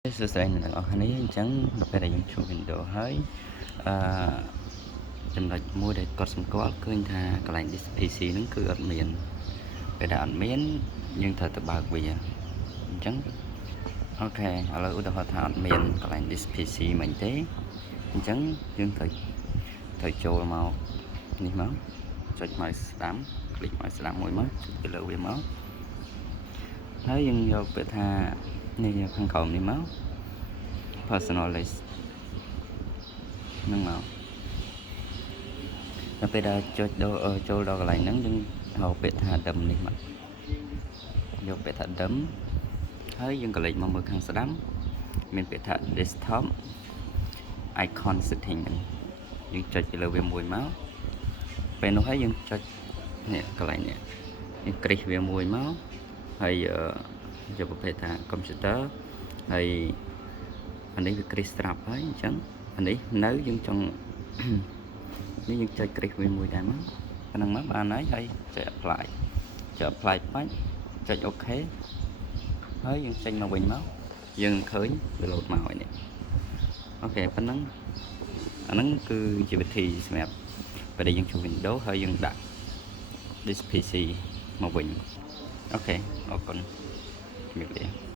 សួស្តីអ្នកទាំងអស់គ្នាអញ្ចឹងដល់ពេលដែលយើងជួប Windows ហើយចំណុចមួយដែលគាត់សម្គាល់ឃើញថាកន្លែង disk PC ហ្នឹងគឺអត់មានពេលដែលអត់មានយើងត្រូវទៅបើកវាអញ្ចឹងអូខេឥឡូវឧទាហរណ៍ថាអត់មានកន្លែង disk PC មិញទេអញ្ចឹងយើងត្រូវចូលមកនេះមកចុច mouse ស្ដាំ click mouse ស្ដាំមួយមកចុចទៅលើវាមកហើយយើងយកពាក្យថានេះខាងក្រោមនេះមក personal list ហ្នឹងមកដល់ពេលដែលចុចចូលដល់កន្លែងហ្នឹងយើងហៅពាក្យថា dim នេះមកយកពាក្យថា dim ហើយយើងក៏លេចមកមើលខាងស្ដាំមានពាក្យថា desktop icon setting យើងចុចទៅលើវាមួយមកពេលនោះហើយយើងចុចនេះកន្លែងនេះយើងគ្រីសវាមួយមកហើយយកប្រភេទថា computer ហើយអានេះវាគ្រីសស្រាប់ហើយអញ្ចឹងអានេះនៅយើងចង់នេះយើងចុចគ្រីសវាមួយដែរមកប៉ុណ្ណឹងមកបានហើយចុច apply ចុច apply បាច់ចុច OK ហើយយើងចេញមកវិញមកយើងឃើញវា load មកហើយនេះអូខេប៉ុណ្ណឹងអាហ្នឹងគឺជាវិធីសម្រាប់ពេលដែលយើងជួស Windows ហើយយើងដាក់ disk PC មកវិញអូខេអរគុណជំរាបលា